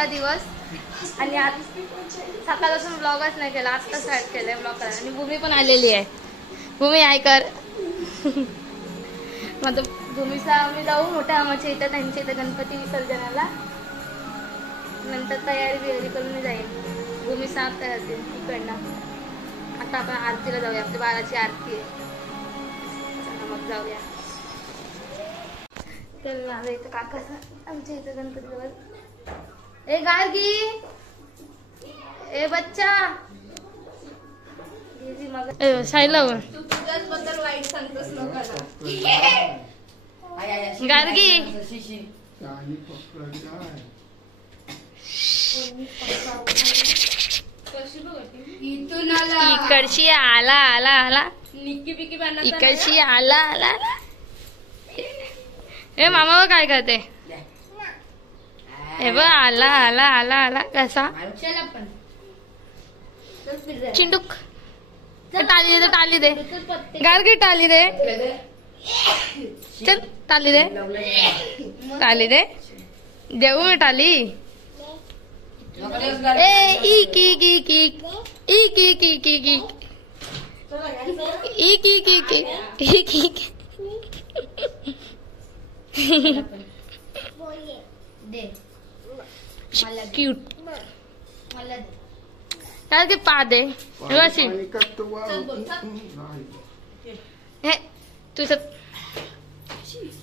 आपला दिवस आणि आज सकाळपासून ब्लॉगच नाही केला, आता स्टार्ट केलाय ब्लॉग करायला. आणि भूमी पण आलेली आहे. भूमी आहे कर मग भूमीचा आम्ही जाऊ मोठ्या आमाच्या इथं, त्यांच्या इथं गणपती विसर्जनाला. नंतर तयारी बियारी करून जाईल. भूमी साफ करते इकडनं. आता आपण आरतीला जाऊया, आपल्या बाळाची आरती आहे. चला मग जाऊया. तर माझं इथं काकाचं आमच्या इथं गणपती जवळ. ए गार्गी, ए बच्चा सायलावर तुझ्याबद्दल वाईट सांगतोस नका गार्गी. इकडशी आला आला आला इकडशी आला आला. ए मामा काय करते? हे बघ आला आला आला आला. कसा चिंटूक टाली दे, टाली दे गार्गी, टाली दे. चल टाली दे, टाली दे. देऊ मी टाली. ए ई की की की ई की की की की ई की की की ई की की क्यूट काय ते पा दे अशी. हे तुझं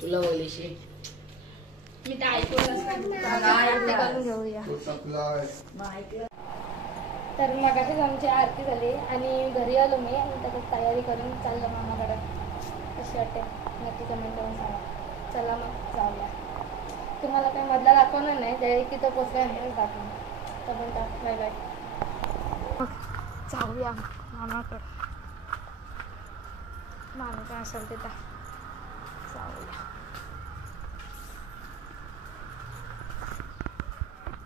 तुला बोलायची मी तर घेऊया. तर मगाशीच आमची आरती झाली आणि घरी आलो मी आणि त्याच्यात तयारी करून चाललो मामाकडे. कशी वाटते नक्की कमेंट करून सांगा. चला मग जाऊया. तुम्हाला काही मधला दाखवणार नाही, त्या की तो पोचल्यानंतरच दाखवून. Comment bye bye. जाऊया मामाकडे. मामा काय असेल तिथं जाऊया.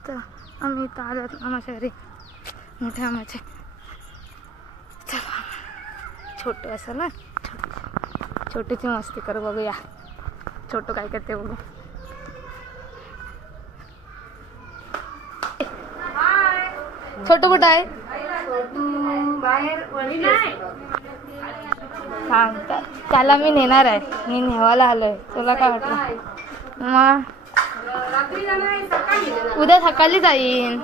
तर आम्ही इथं आलो मामाच्या घरी, मोठ्या मामाचे. चला छोटे असेल ना, छोटीची मस्ती कर बघूया. छोटू काय करते बघू. छोटू कुठं आहे? सांगता त्याला मी नेणार आहे, मी नेवायला आलोय. तुला काय वाटलं? मग उद्या सकाळी जाईन.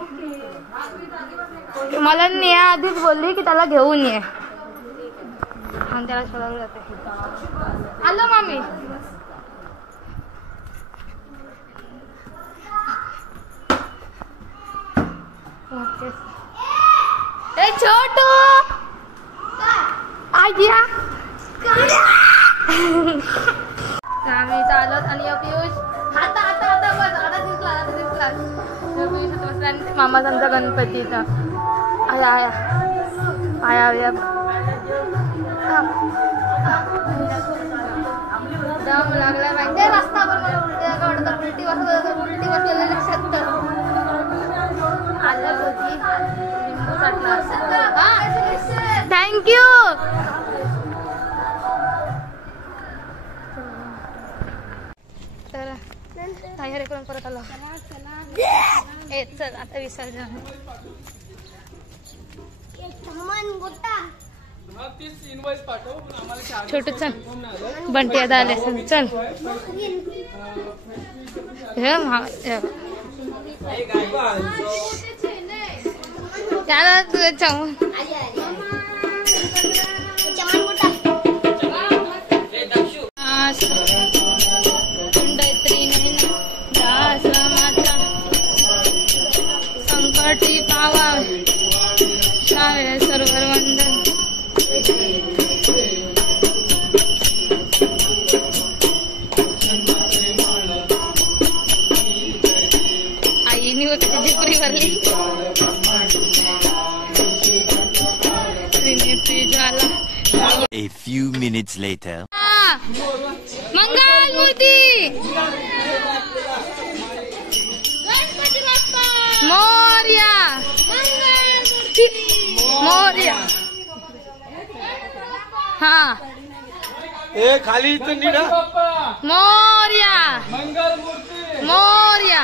मला नेया आधीच बोलली की त्याला घेऊन ये आणि त्याला शोधायला जाते. आलो मामी. ए छोटू आज्या आम्ही इथं आलो आणि पियुष आता आता आता बस आता दिसला आता दिसला. पियुष आता बसला आणि मामा त्यांचा गणपती इथं आया आया आया आया दम लागला माहिती. रस्ता पण मला उलटी बसलेल्या लक्षात आलं होती. लिंबू चाटला. थँक्यू. तर तयारी करून परत आलो. ए चल आता विसर्जन. छोटू चल बंटी आता आले चल. त्याला तुझं चमन संकटी पावा श्रावे सर्वर वंदन. आईनी वरची पुरी भरली. A few minutes later. मंगल मूर्ती मोरया मोरया. हाँ ए खाली इथं निघा. मोरया मंगल मूर्ती मोरया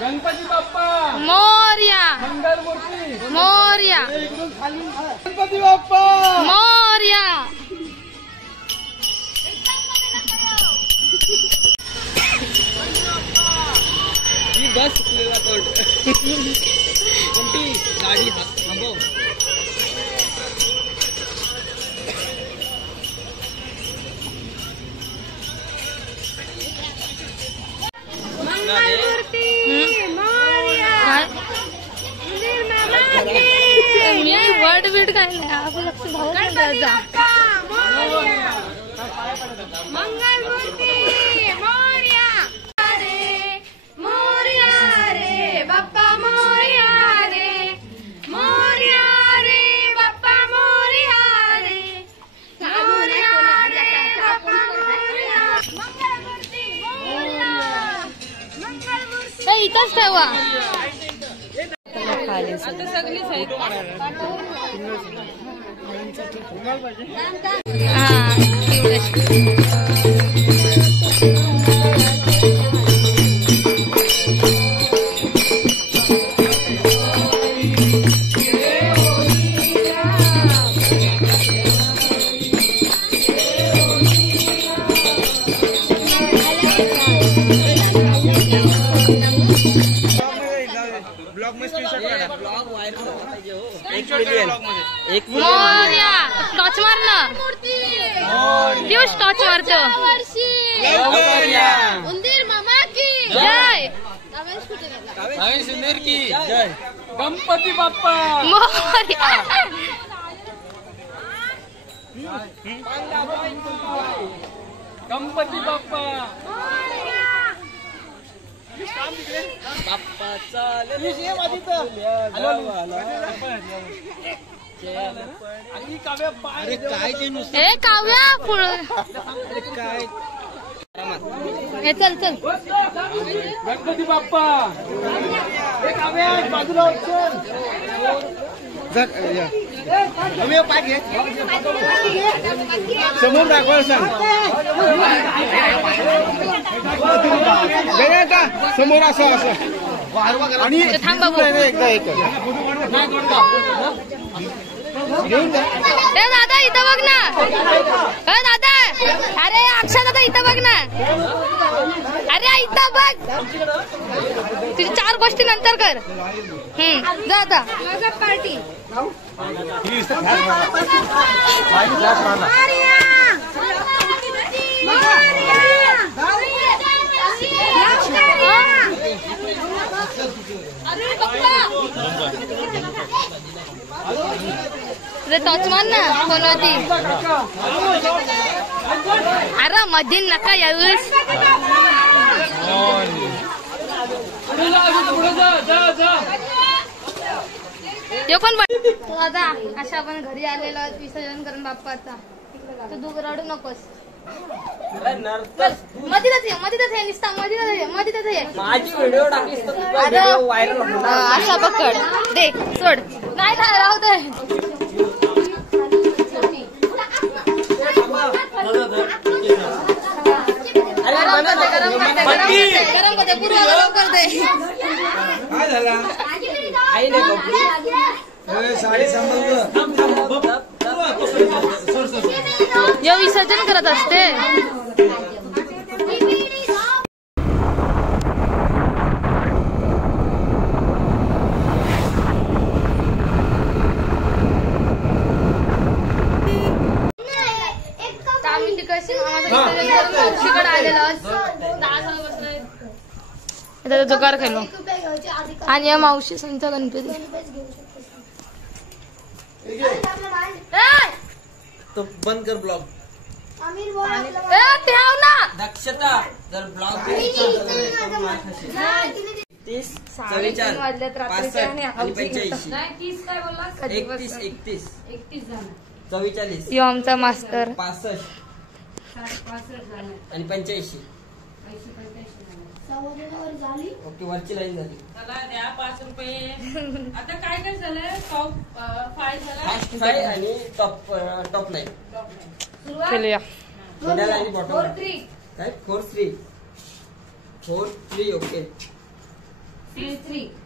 गणपती बाप्पा मोरया, मंगल मूर्ती मोरया, इकडून खाली गणपती बाप्पा मोरया. ही बस चुकलेला तोड कोणती गाडी थांबव. मी वर्ड बीट काय नाही आपण लक्ष भाऊ मंगलमूर्ती मोरया रे, मोरया रे बाप्पा मोरया रे, मोरया रे बाप्पा मोरया रे, मोरया रे बाप्पा मोरया. मंगलमूर्ती मोरया, मंगलमूर्ती इथंच ठेवा. आता सगळीच आहेत. मोरया टॉच मार ना. दिवस टॉच मारतो. उंदीर मामा की जय, सुंदर की जय. गणपती बाप्पा मोरया. गणपती बाप्पा बाप्पा चालेल. अरे काय ते नुसतं हे काव्या पुढं काय. हे चल चल. गणपती बाप्पा बाजूला पाय घे समोर दाखवा सांग. समोर असं असं आणि थांब बाबू. एकदा एक घेऊन जा. ए दादा इथं बघ ना. ए दादा, अरे अक्षय दादा इथं बघ ना. अरे इथं बघ. तुझी 4 गोष्टी नंतर कर. जा आता. पार्टी अरे टॉच मार ना फोन वरती. अरे मध्ये नका यावेळेस. कोण दादा अशा आपण घरी आलेलो विसर्जन करून बाप्पाचा. तू दूर रडू नकोस. मधीतच ये, मधीतच ये, निस्ता मधीतच ये, मधीतच ये. माझी व्हिडिओ टाकलीस तर व्हायरल होतो. अशा पकड दे सोड. नाही नाही राहू दे. गरम करते पूर्ण गरम करते. काय झाला आई नाही साडी सांभाळलं. विसर्जन करत असते. मावशीकडे आलेलो जुगार खेळलो आणि या मावशी संत गणपती. तो बंद कर ब्लॉग. ठेव ना दक्षता जर ब्लॉग 30 44 65 आणि 85 31 44 यो आमचा मास्तर 65 आणि 85. ओके वरची लाईन झाली. चला द्या 5 रुपये. आता काय काय झालंय? टॉप 5 झाला. फास्ट 5 आणि टॉप लाईन खेळूया. मिडल आणि बॉटम 4 3 काय 4 3 4 3. ओके 3